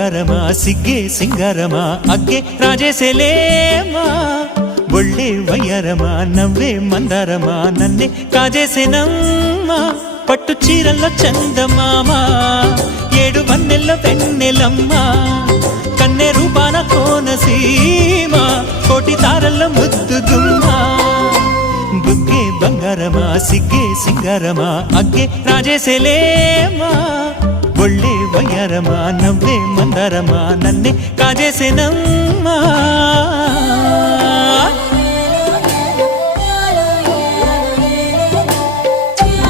బంగారమా సిగ్గే సింగారమా అగ్గే రాజేసేలేమా ఒళ్ళే వయ్యారమా నవ్వే మందారమా నన్నే కాజేసేనమ్మా పట్టు చీరల్లో చందమామా ఏడు వన్నెల్లో వెన్నెలమ్మా కన్నె రూపాన కోనసీమ కోటి తారల్లో ముద్దుగుమ్మా బుగ్గే బంగారమా సిగ్గే సింగారమా అగ్గే రాజేసేలేమా ఒళ్ళే వయ్యారమా నవ్వే మందారమా నన్నే కాజేసేనమ్మా